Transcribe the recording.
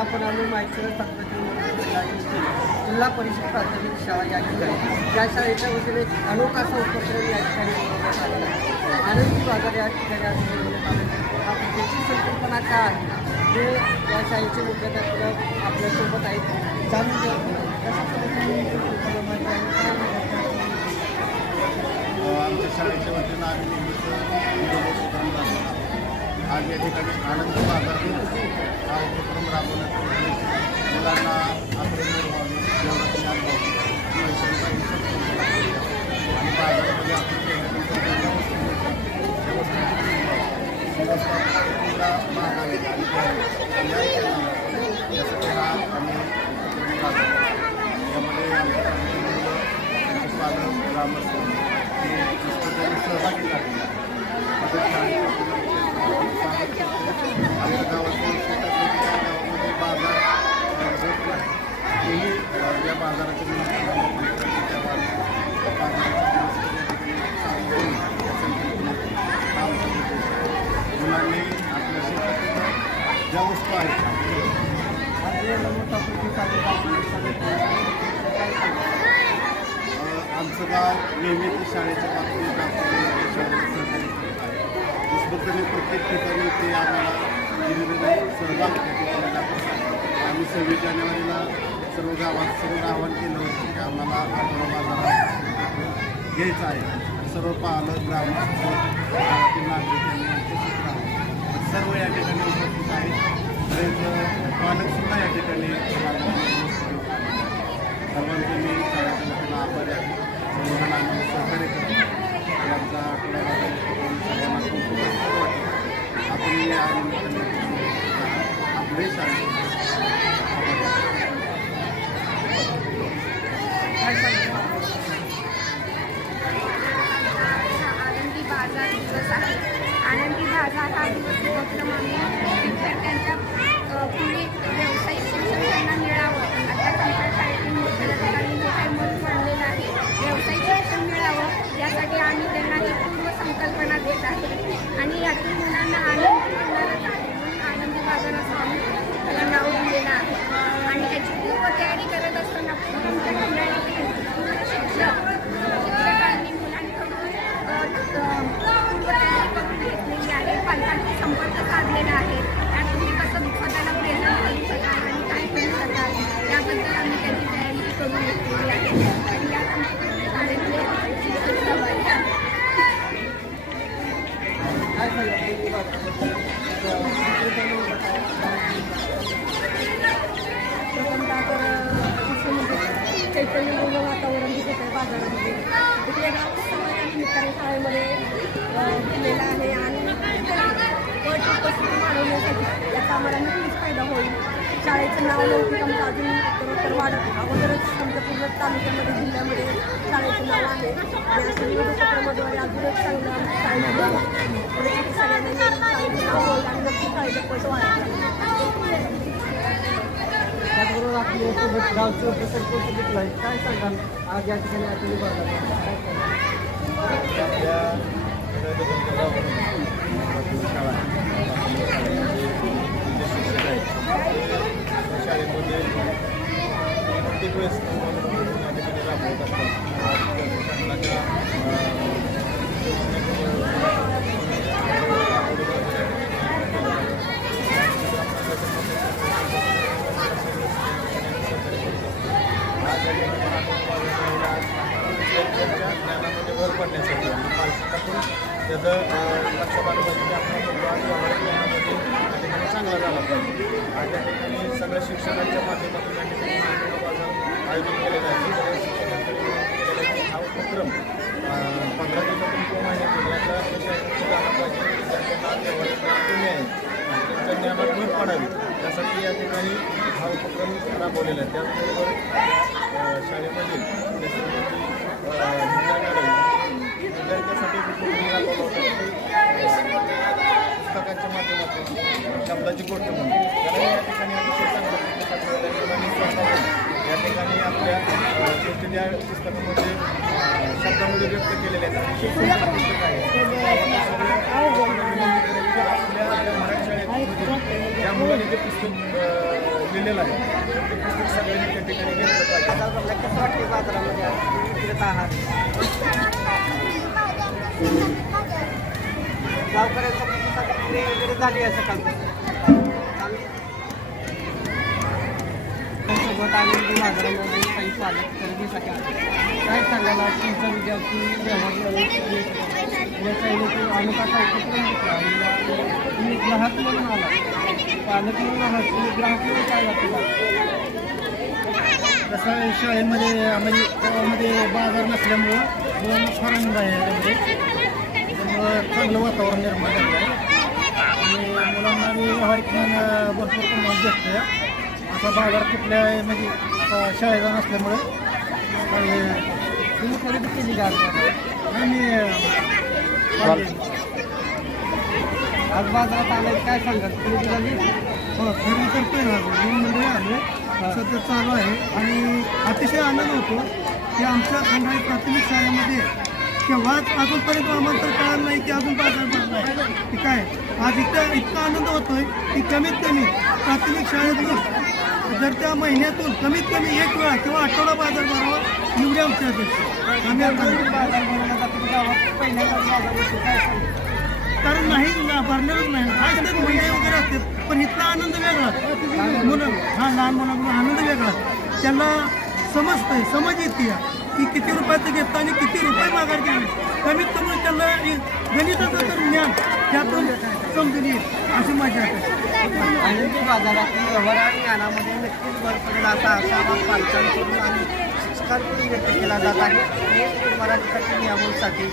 आपण आलो माहिती जिल्हा परिषद प्राथमिक शाळा या ठिकाणी. या शाळेच्या वतीने एक असा उपक्रम या ठिकाणी बनवण्यात आलेला आहे. आनंदी बाजार या ठिकाणी आज बनवण्यात आलेला आहे. त्याची संकल्पना काय आहे? जे या शाळेचे मुख्याध्यापक आपल्यासोबत आहेत. जाणून घ्या. आमच्या शाळेच्या वतीनं आम्ही आज या ठिकाणी आनंद बाजार हा उपक्रम राबवण्याचा मुलांना आणि बाजारामध्ये आपण यासाठी हा आम्ही उपक्रम राबवतो यामध्ये आमच्या ग्रामस्थ हे पुस्तकांनी सहभागी झाले माझ्या शाळेच्या आमच्या गावातील शेतातील त्या गावामध्ये बाजार अ, होत नाही तेही अ, या बाजाराच्या निमित्तानं त्या बाजाराच्या निमित्तानं सावरून या संकल्पनेतून काम करत आहे. मुलांनी आपल्या शेतातील ज्या वस्तू आहेत आमचं गाव नेहमीच शाळेच्या बाबतीत शाळेला प्रत्येक ठिकाणी ते आम्हाला दिलेले सहभाग त्या ठिकाणी आम्ही सव्वीस जानेवारीला सर्व गावात सर्व आव्हान केलं होतं की आम्हाला आठवडा बाजारात घ्यायचं आहे. सर्व पालक ग्रामस्थ नागरिकांनी सर्व या ठिकाणी उपस्थित आहेत. बरेच पालकसुद्धा या ठिकाणी सर्वांचे मी शाळेच्या वतीनं आभारी आहे. सर्वांना आम्हाला सहकार्य करतो. यांचा आठवडा बाजार सर्वांना कौतुकास्पद वाटतं. आपण या निमित्ताने आपले शाळेत काय सांगता? आनंदी दिवस आहे आनंदी बाजार हा दिवस उपक्रम आम्ही विद्यार्थ्यांच्या पुढे व्यावसायिक शिक्षण त्यांना मिळावं आता आमच्या शाळेतील मुख्याध्यापकांनी जे काही मत मांडलेलं आहे व्यावसायिक शिक्षण मिळावं यासाठी आम्ही त्यांना ही पूर्व संकल्पना देत आहे आणि यातून मुलांना आनंद एक शाळेमध्ये दिलेला आहे आणि गट उपस्थिती वाढवण्यासाठी याचा आम्हाला नक्कीच फायदा होईल. शाळेचं नाव लवकर आमचं अजून उत्तरोत्तर वाढत अगोदरच आमच्या पूर्ण तालुक्यामध्ये जिल्ह्यामध्ये शाळेचं नाव आहे. आणि अशा विविध उपक्रमाद्वारे अजूनच चांगलं आमच्या शाळेमध्ये सगळ्यांना शाळेचं नाव होईल आणि नक्की शाळेचं पैसे वाढेल. त्याचबरोबर आपले सोबत गावचे उपसरपंच देखील काय सांगाल? आज या ठिकाणी आठवडी आपल्या नगरपालिका गावामध्ये प्राथमिक शाळा आहे. प्राथमिक शाळेमध्ये जे शिक्षक आहेत ते शाळेमध्ये प्रत्येक वेळेस या ठिकाणी राबवत असतात आज त्या मुलांच्या, अं, आज या ठिकाणी विद्यार्थ्यांच्या ज्ञानामध्ये पडण्यासाठी आणि पालकातून त्याचं अं, लक्षात आलं पाहिजे की आपला मुलगा व्यावहारिक ज्ञानामध्ये ठिकाणी चांगला झाला पाहिजे आणि त्या ठिकाणी सगळ्या शिक्षकांच्या माध्यमातून त्या ठिकाणी आयोजन केलेलं आहे सगळ्या शिक्षकांकडे हा उपक्रम पंधरा दिवसातून किंवा महिन्यातून याचा विषय झाला पाहिजे विद्यार्थ्यांना व्यावहारिक कमी आहे त्यांच्या ज्ञानात भर पडावी त्यासाठी या ठिकाणी हा उपक्रम राबवलेला आहे त्याचबरोबर अ, शाळेमधील विद्यार्थ्यांसाठी पुस्तकांच्या माध्यमातून शब्दाची गोष्ट म्हणून. त्याला या ठिकाणी अतिशय या ठिकाणी आपल्या गोष्टी त्या पुस्तकामध्ये शब्दामध्ये व्यक्त केलेल्या आहेत. अतिशय सुंदर पुस्तक आहे. सगळे आपल्या ज्या मराठी शाळेत ज्या मुलांनी ते पुस्तक लिहिलेलं आहे. ते पुस्तक सगळ्यांनी त्या ठिकाणी घेतलं पाहिजे. कसं वाटते बाजारामध्ये? आहात वगैरे झाली आहे सकाळपासून चांगली. बाजारामध्ये काही पालक खरेदीसाठी. काय सांगायला तुमचा विद्यार्थी व्यवहार या शैलीतून उपक्रम घेतला आणि तुम्ही ग्राहक म्हणून आला पालक म्हणून आहात तुम्ही ग्राहक म्हणून काय लागतो तसं शाळेमध्ये म्हणजे गावामध्ये बाजार नसल्यामुळं मुलांना फार आनंद आहे याच्यामध्ये त्यामुळं चांगलं वातावरण निर्माण झालं आहे. आणि मुलांना मी व्यावहारिक ज्ञान भरपूर प्रमाणात जास्त आहे असा बाजार कुठल्या म्हणजे आता शाळेला नसल्यामुळे तुम्ही खरेदी केली का आज? आम्ही आज बाजारात आलं काय सांगाल? खरेदी झाली? हो, खरेदी करतोय ना दोन मंडळी आले सध्या चालू आहे. आणि अतिशय आनंद होतो की आमच्या खंडाळी प्राथमिक शाळेमध्ये केव्हाच अजूनपर्यंत आमंत्रण कळालं नाही की अजून बाजार भरला आहे. की काय? आज इतका इतका आनंद होतोय की कमीत कमी प्राथमिक शाळेतून जर त्या महिन्यातून कमीत कमी एक वेळा किंवा आठवडा बाजार भरावा एवढी आमची अपेक्षा आम्ही कारण नाही ना भरणारच नाही. आनंद वेगळा. मुलं हा लहान मुलांना आनंद वेगळा. त्यांना समजतंय समज येते की किती रुपयाचं घेतं आणि किती रुपये माघार घ्यावे कमीत कमी त्यांना गणिताचं तर ज्ञान त्यातून समजून येईल अशी मजा आहे. आनंदी बाजारातील व्यवहार आणि ज्ञानामध्ये नक्कीच भर पडेल असा आशावाद पालकांकडून आणि शिक्षकांकडून व्यक्त केला जात आहे. मराठीसाठी नियमांसाठी